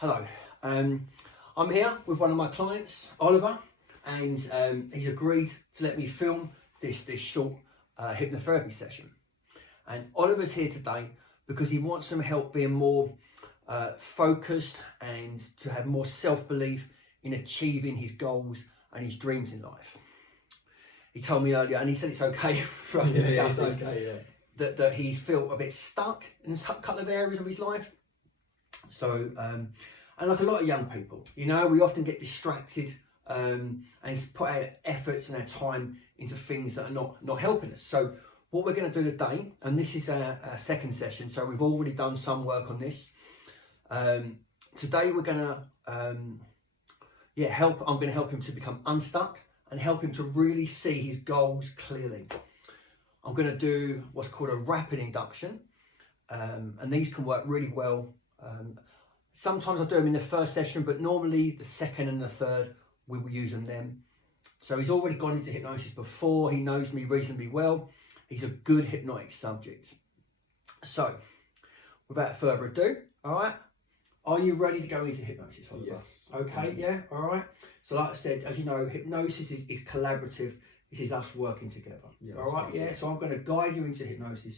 Hello, I'm here with one of my clients, Oliver, and he's agreed to let me film this short hypnotherapy session. And Oliver's here today because he wants some help being more focused and to have more self-belief in achieving his goals and his dreams in life. He told me earlier, and he said it's okay for us to discuss this, okay, that he's felt a bit stuck in a couple of areas of his life. So, and like a lot of young people, you know, we often get distracted and put our efforts and our time into things that are not helping us. So what we're going to do today, and this is our second session, so we've already done some work on this. Today we're going to, I'm going to help him to become unstuck and help him to really see his goals clearly. I'm going to do what's called a rapid induction, and these can work really well. Sometimes I do them in the first session, but normally the second and the third we will use them then. So he's already gone into hypnosis before, he knows me reasonably well, he's a good hypnotic subject. So without further ado, all right, are you ready to go into hypnosis, Oliver? Yes. Okay, yeah, all right. So like I said, as you know, hypnosis is collaborative. This is us working together. Yeah, all right, yeah. Right. So I'm going to guide you into hypnosis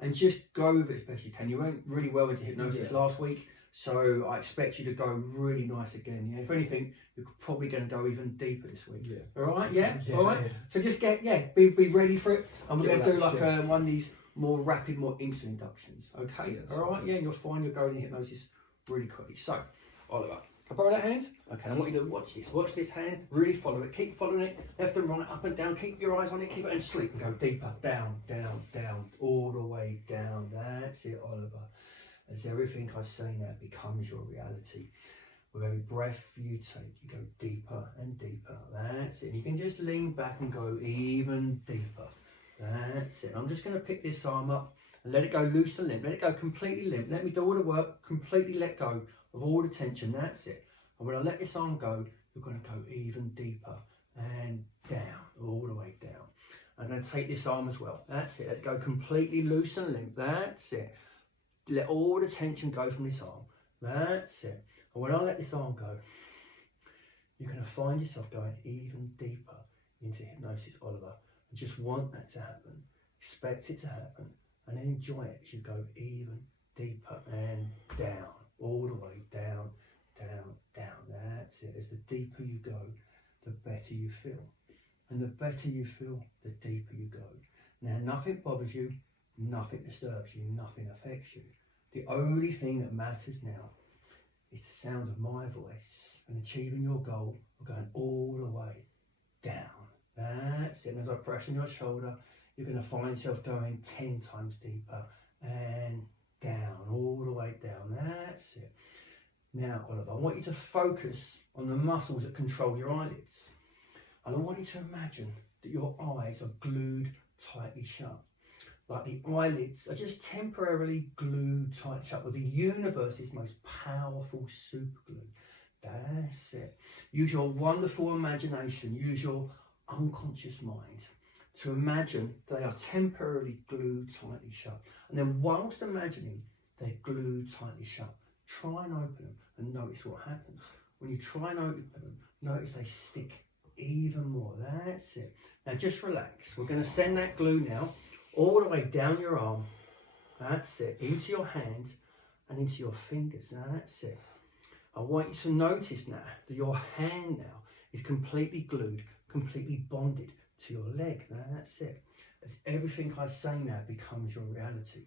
and just go with it as best you can. You went really well into hypnosis last week, so I expect you to go really nice again. Yeah. If anything, you're probably going to go even deeper this week. Yeah. All right, yeah, Yeah, all right. yeah. So just be ready for it, and we're going to do like relaxed, one of these more rapid, more instant inductions. Okay, Yes, all right, yeah. And you'll find you're going into hypnosis really quickly. So, Oliver, can I borrow that hand? Okay, I want you to watch this hand, really follow it, keep following it, left and right, up and down, keep your eyes on it, keep it and sleep, and go deeper, down, down, down, all the way down. That's it, Oliver. As everything I say now becomes your reality. With every breath you take, you go deeper and deeper. That's it. You can just lean back and go even deeper. That's it. I'm just going to pick this arm up and let it go loose and limp. Let it go completely limp. Let me do all the work. Completely let go of all the tension. That's it. And when I let this arm go, you're going to go even deeper and down, all the way down. I'm going to take this arm as well. That's it. Let it go completely loose and limp. That's it. Let all the tension go from this arm. That's it. And when I let this arm go, you're going to find yourself going even deeper into hypnosis, Oliver. And just want that to happen. Expect it to happen. And enjoy it as you go even deeper and down, all the way down, down, down. That's it. As the deeper you go, the better you feel. And the better you feel, the deeper you go. Now, nothing bothers you, nothing disturbs you, nothing affects you. The only thing that matters now is the sound of my voice and achieving your goal of going all the way down. That's it. And as I press on your shoulder, you're going to find yourself going 10 times deeper and down, all the way down. That's it. Now, Oliver, I want you to focus on the muscles that control your eyelids. And I want you to imagine that your eyes are glued tightly shut. Like the eyelids are just temporarily glued tight shut with the universe's most powerful super glue. That's it. Use your wonderful imagination. Use your unconscious mind to imagine they are temporarily glued tightly shut. And then whilst imagining they're glued tightly shut, try and open them and notice what happens. When you try and open them, notice they stick even more. That's it. Now just relax. We're going to send that glue now all the way down your arm. That's it. Into your hand and into your fingers. That's it. I want you to notice now that your hand now is completely glued, completely bonded to your leg. That's it. As everything I say now becomes your reality.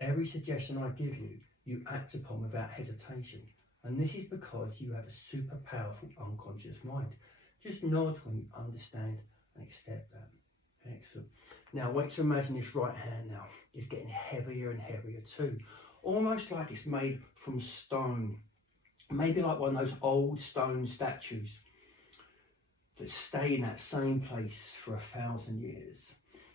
Every suggestion I give you, you act upon without hesitation. And this is because you have a super powerful unconscious mind. Just nod when you understand and accept that. Excellent. Now I want you to imagine this right hand now is getting heavier and heavier too. Almost like it's made from stone. Maybe like one of those old stone statues that stay in that same place for 1,000 years.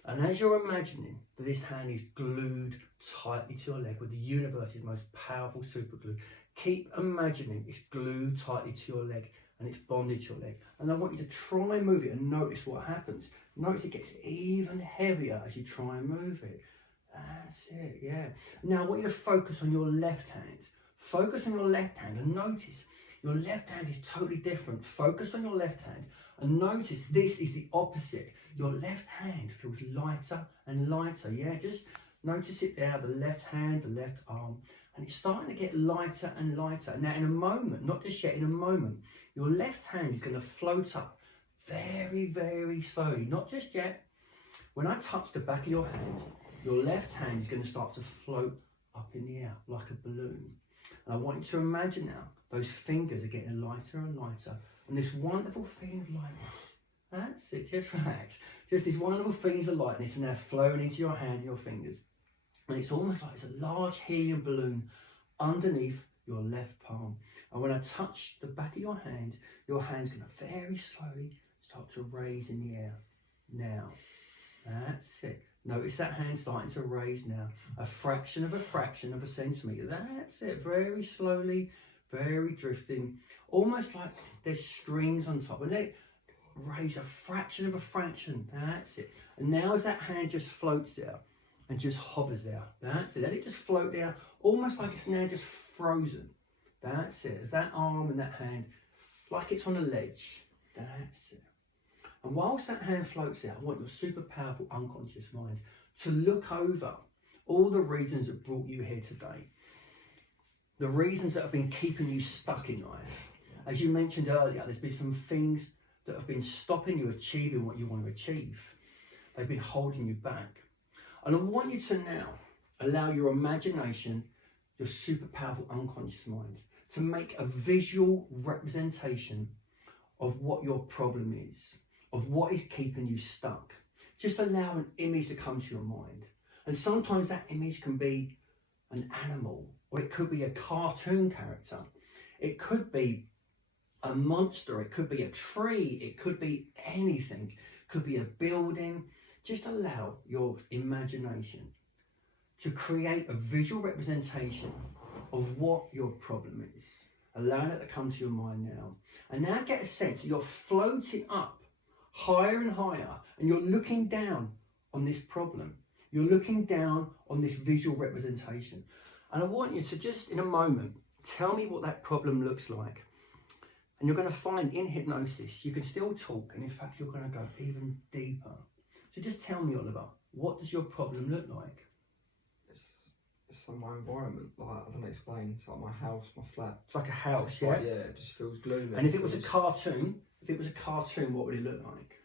And as you're imagining that this hand is glued tightly to your leg with the universe's most powerful super glue, keep imagining it's glued tightly to your leg and it's bonded to your leg. And I want you to try and move it and notice what happens. Notice it gets even heavier as you try and move it. That's it, yeah. Now I want you to focus on your left hand. Focus on your left hand and notice your left hand is totally different. Focus on your left hand and notice this is the opposite. Your left hand feels lighter and lighter. Yeah, just notice it there, the left hand, the left arm. And it's starting to get lighter and lighter. Now in a moment, not just yet, in a moment, your left hand is going to float up very, very slowly. Not just yet. When I touch the back of your hand, your left hand is going to start to float up in the air like a balloon. And I want you to imagine now, those fingers are getting lighter and lighter. And this wonderful feeling of lightness. That's it, just relax. Just these wonderful feelings of lightness, and they're flowing into your hand and your fingers. And it's almost like it's a large helium balloon underneath your left palm. And when I touch the back of your hand's going to very slowly start to raise in the air. Now, that's it. Notice that hand starting to raise now. A fraction of a centimetre. That's it. Very slowly, very drifting. Almost like there's strings on top. And they raise a fraction of a fraction. That's it. And now as that hand just floats there and just hovers there. That's it. Let it just float there. Almost like it's now just frozen. That's it. As that arm and that hand, like it's on a ledge. That's it. And whilst that hand floats there, I want your super powerful unconscious mind to look over all the reasons that brought you here today. The reasons that have been keeping you stuck in life. As you mentioned earlier, there's been some things that have been stopping you achieving what you want to achieve. They've been holding you back. And I want you to now allow your imagination, your super powerful unconscious mind, to make a visual representation of what your problem is, of what is keeping you stuck. Just allow an image to come to your mind. And sometimes that image can be an animal, or it could be a cartoon character. It could be a monster, it could be a tree, it could be anything. It could be a building. Just allow your imagination to create a visual representation of what your problem is. Allow that to come to your mind now. And now get a sense that you're floating up higher and higher, and you're looking down on this problem. You're looking down on this visual representation. And I want you to just, in a moment, tell me what that problem looks like. And you're going to find in hypnosis, you can still talk, and in fact, you're going to go even deeper. So just tell me, Oliver, what does your problem look like? It's like my environment, like, I don't know, explain. It's like my house, my flat. It's like a house, yeah? Like, yeah, it just feels gloomy. And if it was a cartoon, what would it look like?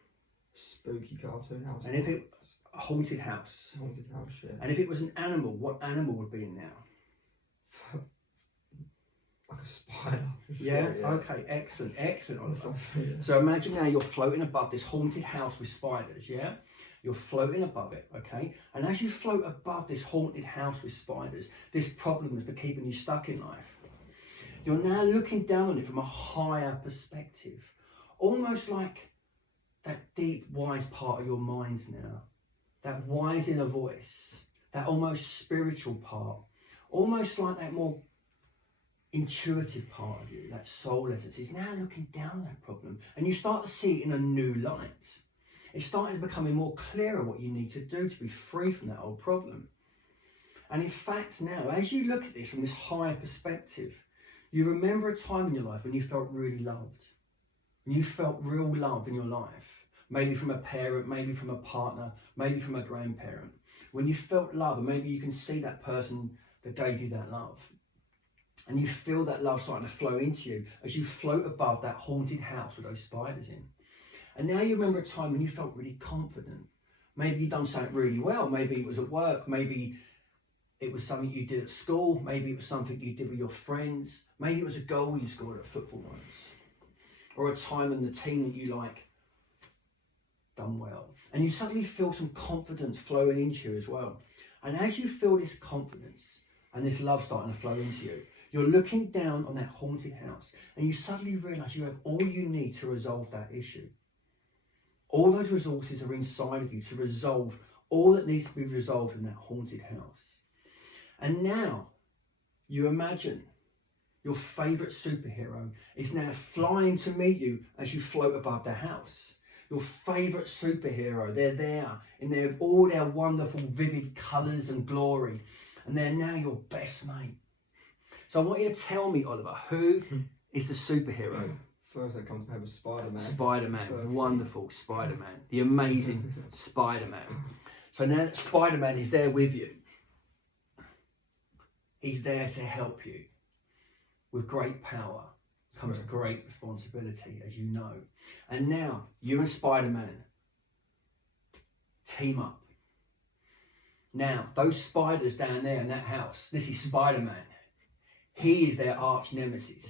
Spooky cartoon house. And if it a haunted house? Haunted house, yeah. And if it was an animal, what animal would be in there? Like a spider. Yeah? Scary, yeah. Okay, excellent, Oliver. Yeah. So imagine now you're floating above this haunted house with spiders, yeah? You're floating above it, okay? And as you float above this haunted house with spiders, this problem has been keeping you stuck in life. You're now looking down on it from a higher perspective. Almost like that deep, wise part of your mind now. That wise inner voice. That almost spiritual part. Almost like that more intuitive part of you, that soul essence, is now looking down on that problem. And you start to see it in a new light. It's starting to becoming more clearer what you need to do to be free from that old problem. And in fact now, as you look at this from this higher perspective, you remember a time in your life when you felt really loved. When you felt real love in your life. Maybe from a parent, maybe from a partner, maybe from a grandparent. When you felt love, and maybe you can see that person that gave you that love. And you feel that love starting to flow into you as you float above that haunted house with those spiders in. And now you remember a time when you felt really confident. Maybe you'd done something really well. Maybe it was at work. Maybe it was something you did at school. Maybe it was something you did with your friends. Maybe it was a goal you scored at football once. Or a time in the team that you like done well. And you suddenly feel some confidence flowing into you as well. And as you feel this confidence and this love starting to flow into you, you're looking down on that haunted house and you suddenly realise you have all you need to resolve that issue. All those resources are inside of you to resolve all that needs to be resolved in that haunted house. And now you imagine your favourite superhero is now flying to meet you as you float above the house. Your favourite superhero, they're there in all their wonderful vivid colours and glory. And they're now your best mate. So I want you to tell me, Oliver, who is the superhero? First that comes to head was Spider-Man. Spider-Man, wonderful Spider-Man, the amazing Spider-Man. So now that Spider-Man is there with you, he's there to help you. With great power comes a great responsibility, as you know. And now, you and Spider-Man team up. Now, those spiders down there in that house, this is Spider-Man. He is their arch nemesis.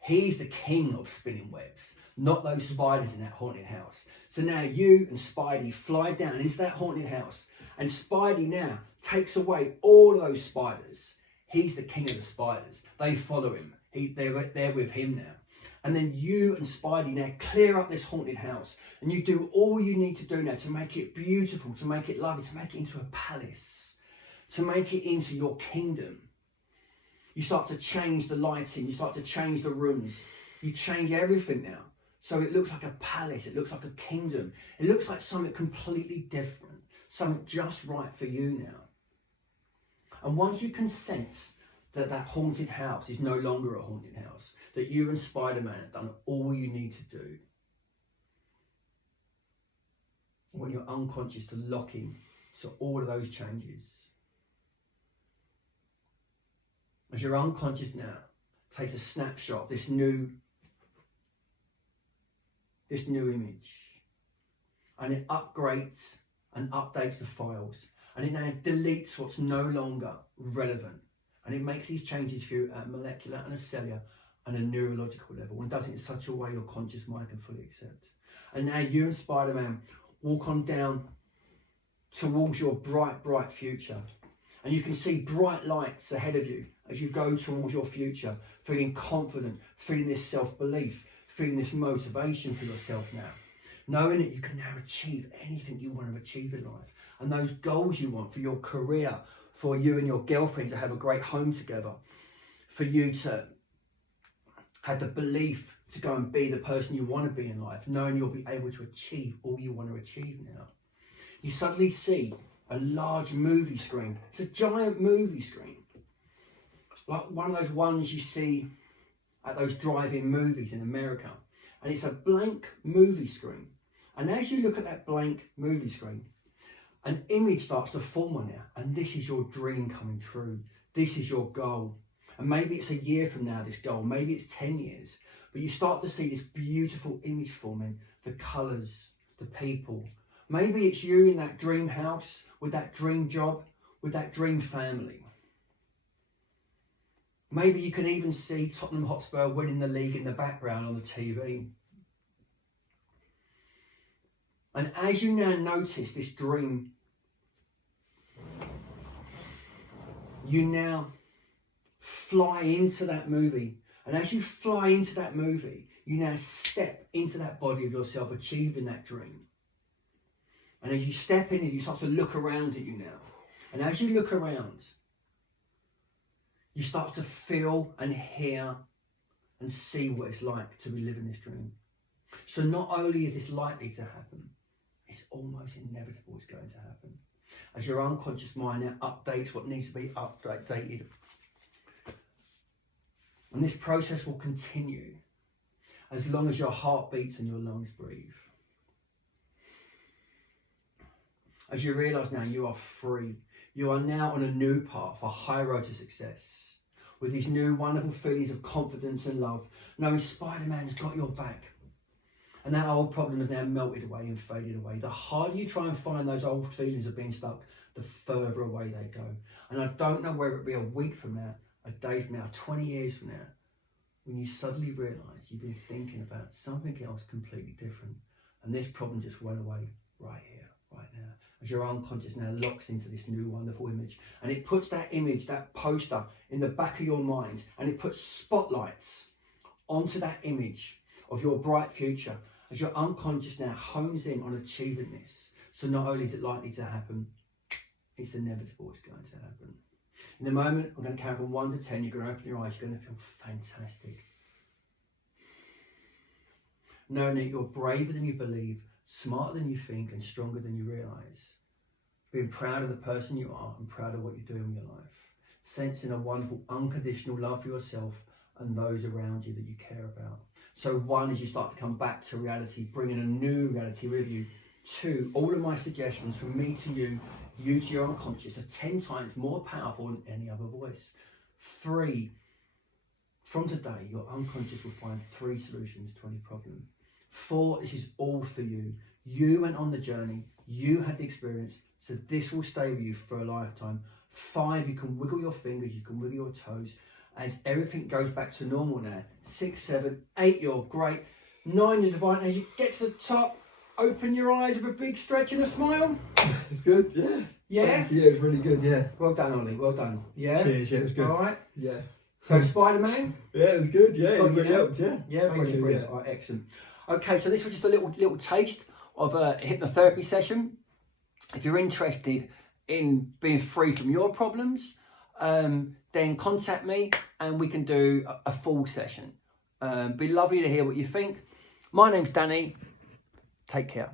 He's the king of spinning webs, not those spiders in that haunted house. So now you and Spidey fly down into that haunted house, and Spidey now takes away all of those spiders. He's the king of the spiders. They follow him. They're with him now. And then you and Spidey now clear up this haunted house, and you do all you need to do now to make it beautiful, to make it lovely, to make it into a palace, to make it into your kingdom. You start to change the lighting, you start to change the rooms, you change everything now. So it looks like a palace, it looks like a kingdom, it looks like something completely different, something just right for you now. And once you can sense that that haunted house is no longer a haunted house, that you and Spider-Man have done all you need to do, I want your unconscious to lock in to all of those changes. As your unconscious now takes a snapshot of this new image, and it upgrades and updates the files, and it now deletes what's no longer relevant, and it makes these changes for you at a molecular and a cellular and a neurological level, and does it in such a way your conscious mind can fully accept. And now you and Spider-Man walk on down towards your bright future, and you can see bright lights ahead of you as you go towards your future, feeling confident, feeling this self-belief, feeling this motivation for yourself now, knowing that you can now achieve anything you want to achieve in life, and those goals you want for your career, for you and your girlfriend to have a great home together, for you to have the belief to go and be the person you want to be in life, knowing you'll be able to achieve all you want to achieve now. You suddenly see a large movie screen. It's a giant movie screen, like one of those ones you see at those drive-in movies in America, and it's a blank movie screen. And as you look at that blank movie screen, an image starts to form on it, and this is your dream coming true. This is your goal. And maybe it's a year from now, this goal, maybe it's 10 years, but you start to see this beautiful image forming, the colours, the people. Maybe it's you in that dream house, with that dream job, with that dream family. Maybe you can even see Tottenham Hotspur winning the league in the background on the TV. And as you now notice this dream, you now fly into that movie. And as you fly into that movie, you now step into that body of yourself, achieving that dream. And as you step in, you start to look around at you now. And as you look around, you start to feel and hear and see what it's like to be living this dream. So not only is this likely to happen, it's almost inevitable it's going to happen. As your unconscious mind now updates what needs to be updated. And this process will continue as long as your heart beats and your lungs breathe. As you realise now you are free. You are now on a new path, a high road to success, with these new wonderful feelings of confidence and love, knowing Spider-Man has got your back. And that old problem has now melted away and faded away. The harder you try and find those old feelings of being stuck, the further away they go. And I don't know whether it be a week from now, a day from now, 20 years from now, when you suddenly realise you've been thinking about something else completely different, and this problem just went away right here, right now, as your unconscious now locks into this new wonderful image, and it puts that image, that poster, in the back of your mind, and it puts spotlights onto that image of your bright future, as your unconscious now hones in on achieving this. So not only is it likely to happen, it's inevitable it's going to happen. In a moment, I'm going to count from 1 to 10. You're going to open your eyes. You're going to feel fantastic. Knowing that you're braver than you believe, smarter than you think, and stronger than you realise. Being proud of the person you are and proud of what you're doing with your life. sensing a wonderful unconditional love for yourself and those around you that you care about. So 1, as you start to come back to reality, bringing a new reality with you. 2, all of my suggestions from me to you, you to your unconscious, are 10 times more powerful than any other voice. 3, from today, your unconscious will find 3 solutions to any problem. 4, this is all for you. You went on the journey, you had the experience, so this will stay with you for a lifetime. 5, you can wiggle your fingers, you can wiggle your toes, as everything goes back to normal now. 6, 7, 8, you're great. 9, you're divine. As you get to the top, open your eyes with a big stretch and a smile. It's good, yeah. Yeah? Thank you, it was really good, yeah. Well done, Ollie, well done. Yeah? Cheers, yeah, it was good. All right. Yeah. So Spider-Man? Yeah, it was good, yeah, it got you really now? helped, yeah. Yeah, Thank brilliant, you, brilliant. yeah. All right, excellent. Okay, so this was just a little taste of a hypnotherapy session. If you're interested in being free from your problems, then contact me and we can do a full session. Be lovely to hear what you think. My name's Danny. Take care.